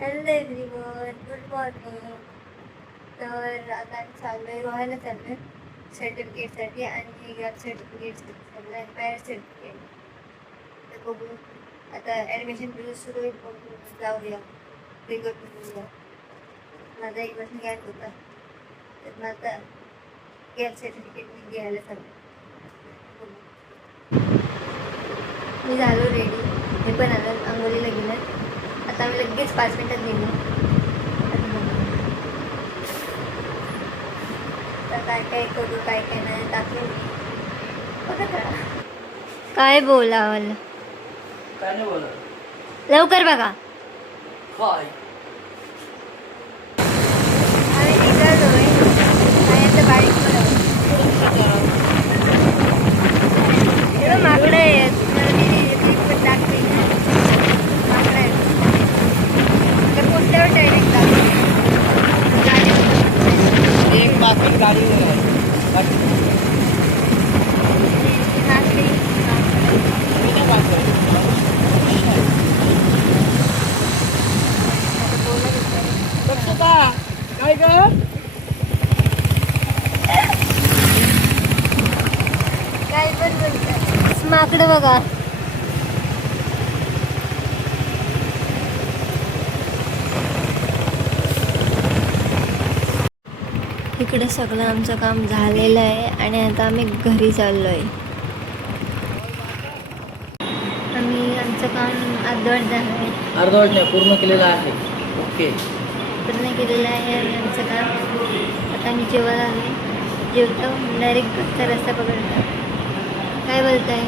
Hello everyone, good morning. तर आता आम्ही चाललो आहे गोव्याला चाललो आहे सर्टिफिकेटसाठी आणि गॅप सर्टिफिकेटसाठी चाललो आहे पॅरेंट सर्टिफिकेट. तर बघू आता ॲडमिशन प्रोसेस सुरू होईल. बघू जाऊया पे करून घेऊया. माझा एक वर्ष गॅप होता तर मग आता गॅप सर्टिफिकेट मी घ्यायला चाललो. मी झालो रेडी, हे पण आलं, आंघोळीला गेलं. आता आम्ही लगेच 5 मिनिटात निघू. तर काय काय करू काय काय नाही दाखवून बघा करा. काय बोलावं काय नाही बोला लवकर बघा. काय आम्ही निघालोय आणि आता बाईक माकडं आहेत. दाखवे माकडं आहेत तर कोणत्यावर डायरेक्ट दाखवे एक माफी गाडी काय ग काय पण बोलतात. माकडं बघा. इकडे सगळं आमचं काम झालेलं आहे आणि आता आम्ही घरी चाललो आहे. आम्ही आमचं काम अर्धवट झालं आहे. अर्धवट नाही पूर्ण केलेला आहे. ओके पूर्ण केलेलं आहे आणि आमचं काम. आता आम्ही जेवायला आले, जेवतो डायरेक्ट घरचा रस्ता पकडतो. काय बोलताय?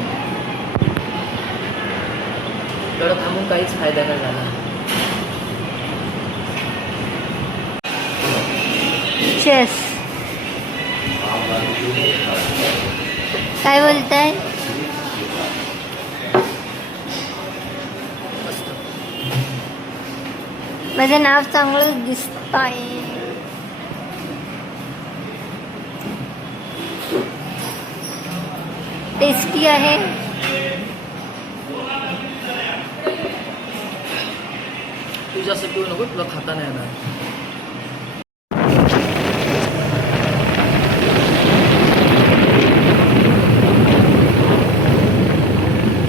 तेवढं थांबून काहीच फायदा नाही झाला. चेस काय बोलताय? माझं नाव चांगलं दिसत आहे. टेस्टी आहे. तू जास्त पिऊ नको, तुला खाता नाही येणार.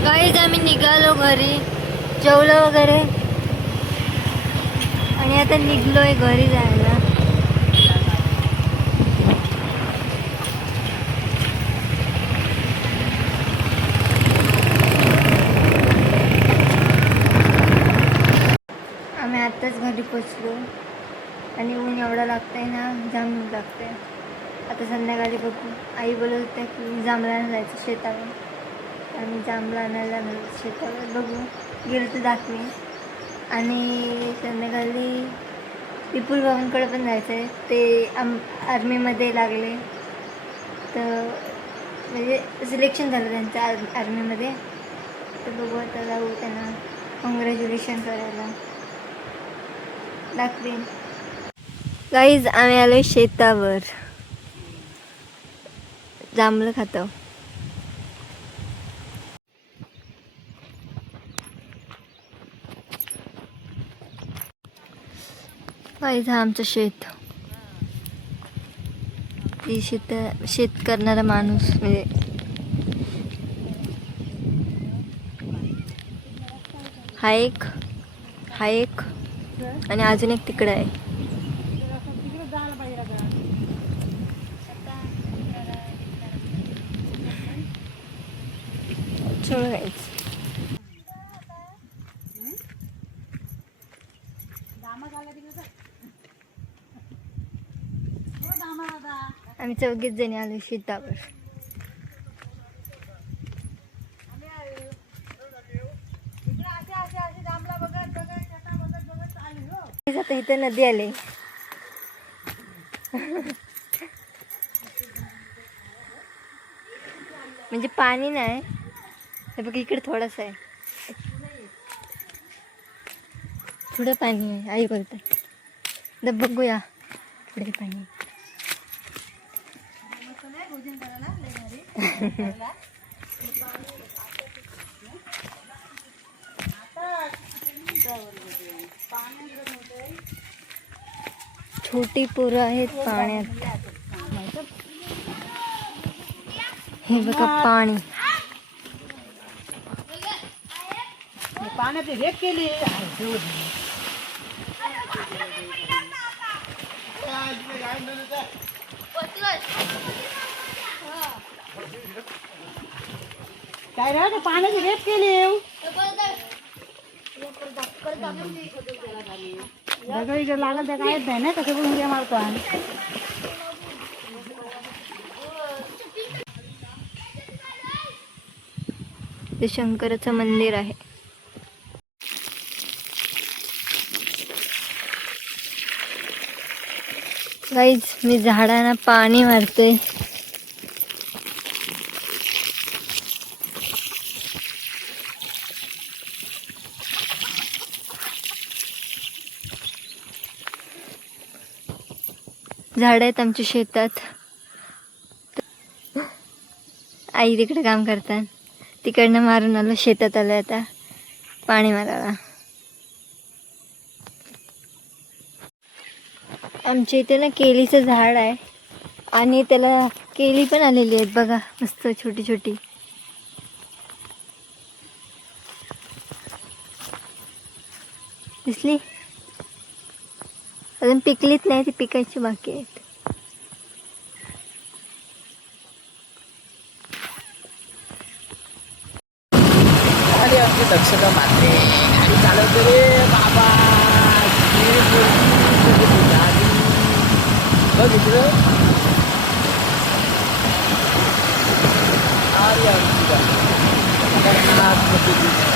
गाईज आम्ही निघालो घरी, जेवलो वगैरे आणि आता निघलोय घरी जायला. आम्ही आत्ताच घरी पोचलो आणि ऊन एवढं लागतंय ना, जाम ऊन लागतंय. आता संध्याकाळी बघू. आई बोलत होत्या की जांभळाला जायचं शेतावर. आम्ही जांभळं आणायला शेतावर. बघू गेलं तर दाखवेन. आणि संध्याकाळी विपुल भावांकडे पण जायचं आहे. ते आर्मीमध्ये लागले तर म्हणजे सिलेक्शन झालं त्यांचं आर्मीमध्ये. तर बघू आता जाऊ त्यांना कॉंग्रॅच्युलेशन करायला. दाखवेन. गाईज आम्ही आलो शेतावर, जांभळं खातो. गाईज हा आमचं शेत. ती शेत करणारा माणूस म्हणजे हा एक आणि अजून एक तिकडे आहे. चलो गाईज. आम्ही 4 जणी आलो शेतावर. आता इथे नदी आली. म्हणजे पाणी नाही, हे बघ इकडे थोडंसं आहे, थोडं पाणी आहे. आई बोलतात तर बघूया पुढे पाणी. छोटी पोरं आहेत पाण्यात. हे बघा पाणी. पाण्यात हे केली काय रे पाण्याची रेप केली इकडे लागल त्या काय नाही ना कसं पण उड्या मारतो आणि ते शंकराचं मंदिर आहे. गाईज मी झाडांना पाणी मारते. झाड आहेत आमच्या शेतात. आई तिकडे काम करतात. तिकडनं मारून आलो, शेतात आलं आता पाणी मारायला. आमच्या इथे ना केळीचं झाड आहे आणि त्याला केळी पण आलेली आहेत बघा, मस्त छोटी छोटी. दिसली? अजून पिकलीच नाही, ती पिकायची बाकी आहेत. अरे आपली दक्षता मारते, गाडी चालवते रे बाबा. बघ इकडं. अरे आमची गाडी. खतरनाक पद्धतीने.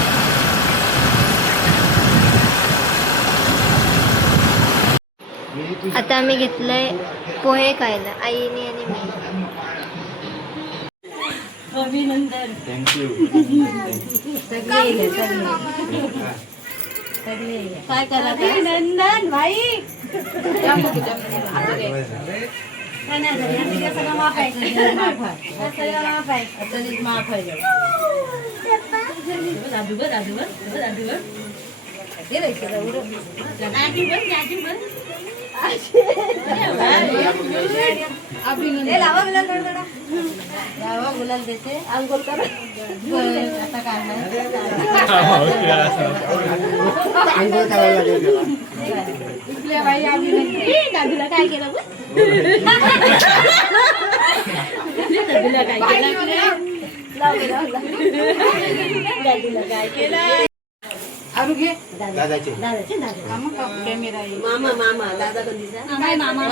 आता आम्ही घेतलंय पोहे खायला, आईने आणि मी. अभिनंदन काय करा अभिनंदन भाई सगळं माफ आहे सगळं माफ आहे माफ आहे गुलाल देते अंघोळ कर आता काय दादूला काय केलं दादूला काय केलं आरोग्य दादाचे कॅमेरा मामा दादा कधीचा मामा